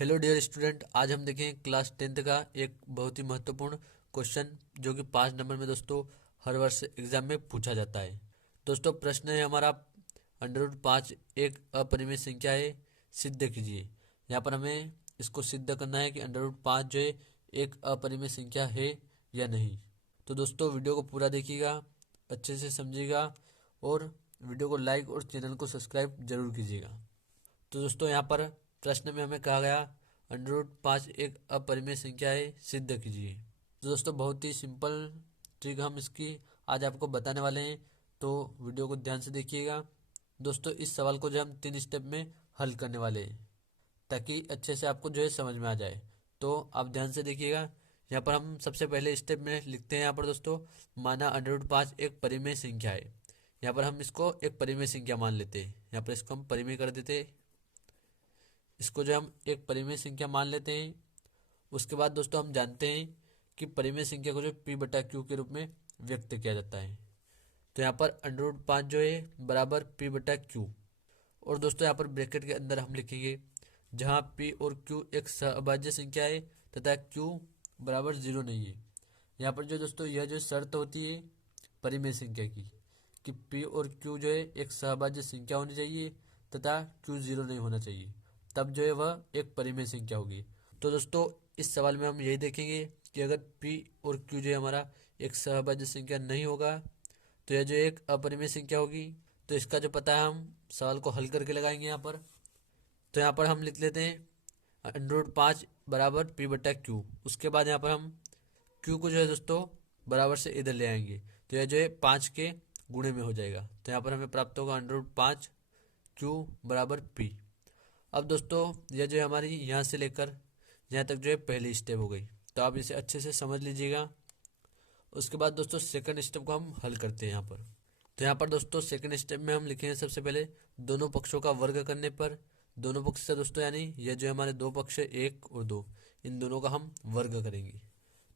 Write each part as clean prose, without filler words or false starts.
Hello dear student, आज हम देखें क्लास 10th का एक बहुत ही महत्वपूर्ण क्वेश्चन जो कि 5 नंबर में दोस्तों हर वर्ष एग्जाम में पूछा जाता है। दोस्तों प्रश्न है हमारा √5 एक अपरिमेय संख्या है, सिद्ध कीजिए। यहाँ पर हमें इसको सिद्ध करना है कि √5 जो है एक अपरिमेय संख्या है या नहीं। तो दोस्तों वीडियो को पूरा देखिएगा, अच्छे से समझिएगा और वीडियो को लाइक और चैनल को सब्सक्राइब जरूर कीजिएगा। तो दोस्तों यहाँ पर प्रश्न में हमें कहा गया √5 एक अपरिमेय संख्या है, सिद्ध कीजिए। तो दोस्तों बहुत ही सिंपल ट्रिक हम इसकी आज आपको बताने वाले हैं, तो वीडियो को ध्यान से देखिएगा। दोस्तों इस सवाल को जो हम 3 स्टेप में हल करने वाले हैं ताकि अच्छे से आपको जो है समझ में आ जाए, तो आप ध्यान से देखिएगा। यहाँ पर हम सबसे पहले स्टेप में लिखते हैं, यहाँ पर दोस्तों माना √5 एक परिमेय संख्या है। यहाँ पर हम इसको एक परिमेय संख्या मान लेते हैं, यहाँ पर इसको हम परिमेय कर देते हैं। इसको जो हम एक परिमेय संख्या मान लेते हैं। उसके बाद दोस्तों हम जानते हैं कि परिमेय संख्या को जो P/Q के रूप में व्यक्त किया जाता है। तो यहाँ पर √5 जो है बराबर P/Q। और दोस्तों यहाँ पर ब्रैकेट के अंदर हम लिखेंगे जहाँ P और Q एक सह-अभाज्य संख्या है तथा Q बराबर 0 नहीं है। यहाँ पर जो दोस्तों यह जो शर्त होती है परिमेय संख्या की कि P और Q जो है एक सहभाज्य संख्या होनी चाहिए तथा Q 0 नहीं होना चाहिए, तब जो है वह एक परिमेय संख्या होगी। तो दोस्तों इस सवाल में हम यही देखेंगे कि अगर P और Q जो है हमारा एक सहभाज्य संख्या नहीं होगा तो यह जो एक अपरिमेय संख्या होगी। तो इसका जो पता है हम सवाल को हल करके लगाएंगे यहाँ पर। तो यहाँ पर हम लिख लेते हैं √5 बराबर P/Q। उसके बाद यहाँ पर हम Q को जो है दोस्तों बराबर से इधर ले आएंगे, तो यह जो है 5 के गुणे में हो जाएगा। तो यहाँ पर हमें प्राप्त होगा √5 Q बराबर P। अब दोस्तों यह जो है हमारी यहाँ से लेकर यहाँ तक जो है पहली स्टेप हो गई, तो आप इसे अच्छे से समझ लीजिएगा। उसके बाद दोस्तों सेकंड स्टेप को हम हल करते हैं यहाँ पर। तो यहाँ पर दोस्तों सेकंड स्टेप में हम लिखेंगे सबसे पहले दोनों पक्षों का वर्ग करने पर। दोनों पक्ष से दोस्तों यानी यह जो हमारे दो पक्ष है 1 और 2, इन दोनों का हम वर्ग करेंगे।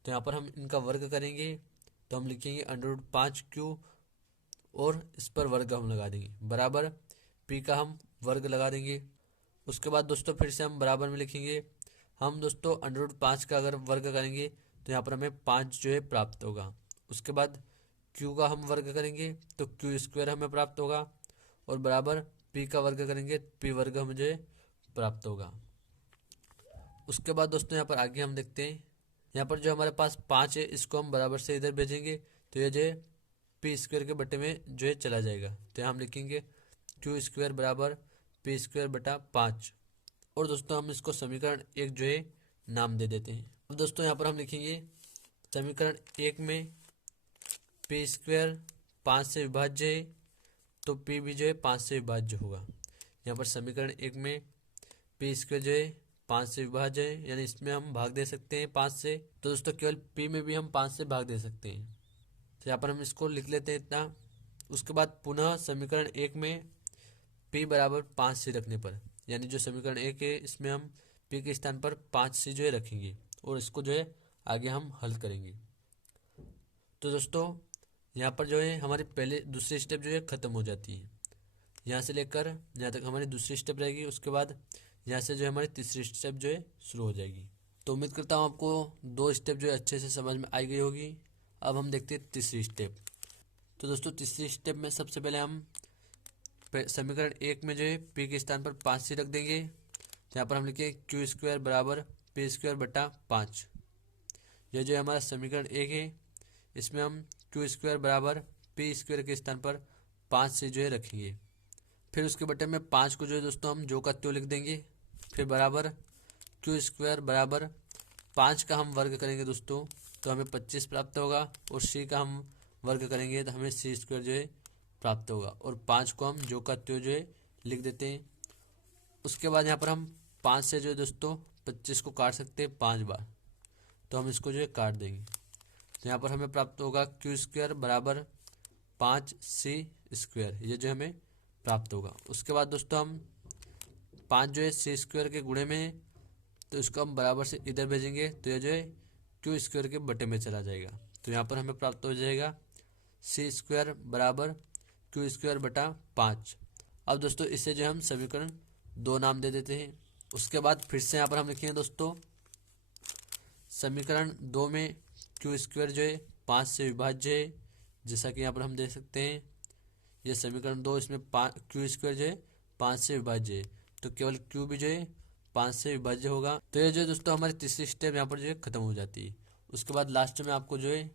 तो यहाँ पर हम इनका वर्ग करेंगे तो हम लिखेंगे √5Q और इस पर वर्ग हम लगा देंगे बराबर P का हम वर्ग लगा देंगे। उसके बाद दोस्तों फिर से हम बराबर में लिखेंगे, हम दोस्तों √5 का अगर वर्ग करेंगे तो यहाँ पर हमें 5 जो है प्राप्त होगा। उसके बाद Q का हम वर्ग करेंगे तो Q² हमें प्राप्त होगा और बराबर P का वर्ग करेंगे P वर्ग हमें जो है प्राप्त होगा। उसके बाद दोस्तों यहाँ पर आगे हम देखते हैं, यहाँ पर जो हमारे पास 5 है इसको हम बराबर से इधर भेजेंगे तो यह जो है P² के बटे में जो है चला जाएगा। तो यहाँ हम लिखेंगे Q² बराबर P²/5। और दोस्तों हम इसको समीकरण 1 जो है नाम दे देते हैं। अब दोस्तों यहाँ पर हम लिखेंगे समीकरण 1 में P² 5 से विभाज्य है तो P भी जो है 5 से विभाज्य होगा। यहाँ पर समीकरण 1 में P² जो है 5 से विभाज्य है, यानी इसमें हम भाग दे सकते हैं 5 से। तो दोस्तों केवल P में भी हम 5 से भाग दे सकते हैं, तो यहाँ पर हम इसको लिख लेते हैं इतना। उसके बाद पुनः समीकरण 1 में P बराबर 5 से रखने पर, यानी जो समीकरण 1 है इसमें हम P के स्थान पर 5 से जो है रखेंगे और इसको जो है आगे हम हल करेंगे। तो दोस्तों यहाँ पर जो है हमारी पहले दूसरी स्टेप जो है ख़त्म हो जाती है। यहाँ से लेकर यहाँ तक हमारी दूसरी स्टेप रहेगी। उसके बाद यहाँ से जो है हमारी तीसरी स्टेप जो है शुरू हो जाएगी। तो उम्मीद करता हूँ आपको 2 स्टेप जो है अच्छे से समझ में आई गई होगी। अब हम देखते हैं तीसरी स्टेप। तो दोस्तों तीसरी स्टेप में सबसे पहले हम समीकरण 1 में जो है P के स्थान पर 5 से रख देंगे। तो यहाँ पर हम लिखेंगे Q² बराबर P²/5। यह जो है हमारा समीकरण 1 है, इसमें हम Q² बराबर P² के स्थान पर 5 से जो है रखेंगे। फिर उसके बटे में 5 को जो है दोस्तों हम जो का त्यों लिख देंगे। फिर बराबर Q² बराबर 5 का हम वर्ग करेंगे दोस्तों तो हमें 25 प्राप्त होगा और C का हम वर्ग करेंगे तो हमें C² जो है प्राप्त होगा और 5 को हम जो का त्यों जो है लिख देते हैं। उसके बाद यहाँ पर हम 5 से जो है दोस्तों 25 को काट सकते हैं 5 बार, तो हम इसको जो है काट देंगे। तो यहाँ पर हमें प्राप्त होगा Q² बराबर 5C², ये जो हमें प्राप्त होगा। उसके बाद दोस्तों हम 5 जो है C² के गुणे में है तो इसको हम बराबर से इधर भेजेंगे तो यह जो है Q² के बटे में चला जाएगा। तो यहाँ पर हमें प्राप्त हो जाएगा C² बराबर Q² बटा 5। अब दोस्तों इसे जो हम समीकरण 2 नाम दे देते हैं। उसके बाद फिर से यहाँ पर हम लिखेंगे दोस्तों समीकरण 2 में क्यू स्क्वायर जो है 5 से विभाज्य है, जैसा कि यहाँ पर हम देख सकते हैं ये समीकरण 2, इसमें क्यू स्क्वायर जो है 5 से विभाज्य है, तो केवल क्यू भी जो है 5 से विभाज्य होगा। तो ये जो है दोस्तों हमारी तीसरी स्टेप यहाँ पर जो है खत्म हो जाती है। उसके बाद लास्ट में आपको जो है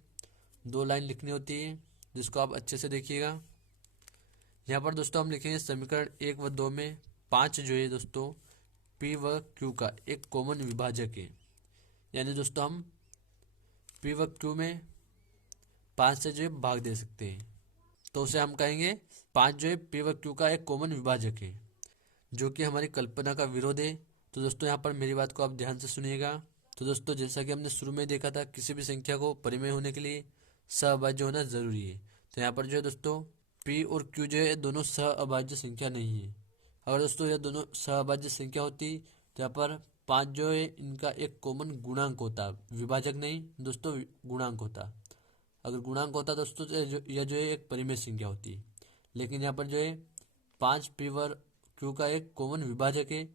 2 लाइन लिखनी होती है, जिसको आप अच्छे से देखिएगा। यहाँ पर दोस्तों हम लिखेंगे समीकरण 1 व 2 में 5 जो है दोस्तों पी व क्यू का एक कॉमन विभाजक है, यानी दोस्तों हम पी व क्यू में 5 से जो है भाग दे सकते हैं, तो उसे हम कहेंगे 5 जो है पी व क्यू का एक कॉमन विभाजक है, जो कि हमारी कल्पना का विरोध है। तो दोस्तों यहाँ पर मेरी बात को आप ध्यान से सुनिएगा। तो दोस्तों जैसा कि हमने शुरू में देखा था, किसी भी संख्या को परिमेय होने के लिए सहअभाज्य होना जरूरी है। तो यहाँ पर जो है दोस्तों पी और क्यू जो है दोनों सहअभाज्य संख्या नहीं है। अगर दोस्तों यह दोनों सहअभाज्य संख्या होती तो यहाँ पर 5 जो है इनका एक कॉमन गुणांक होता, विभाजक नहीं दोस्तों गुणांक होता। अगर गुणांक होता दोस्तों तो यह जो है एक परिमेय संख्या होती, लेकिन यहाँ पर जो है 5 पी व क्यू का एक कॉमन विभाजक है,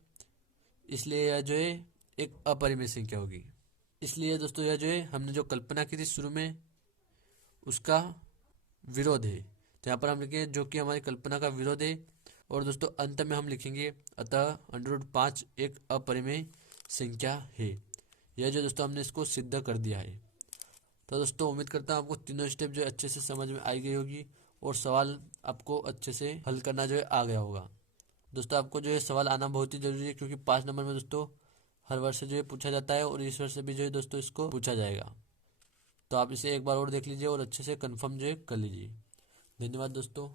इसलिए यह जो है एक अपरिमेय संख्या होगी। इसलिए दोस्तों यह जो है हमने जो कल्पना की थी शुरू में उसका विरोध है। तो यहाँ पर हम लिखेंगे जो कि हमारी कल्पना का विरोध है, और दोस्तों अंत में हम लिखेंगे अतः √5 एक अपरिमेय संख्या है। यह जो दोस्तों हमने इसको सिद्ध कर दिया है। तो दोस्तों उम्मीद करता हूँ आपको तीनों स्टेप जो है अच्छे से समझ में आई गई होगी और सवाल आपको अच्छे से हल करना जो है आ गया होगा। दोस्तों आपको जो है सवाल आना बहुत ही जरूरी है, क्योंकि 5 नंबर में दोस्तों हर वर्ष जो है पूछा जाता है, और इस वर्ष से भी जो है दोस्तों इसको पूछा जाएगा। तो आप इसे एक बार और देख लीजिए और अच्छे से कंफर्म जो है कर लीजिए। धन्यवाद दोस्तों।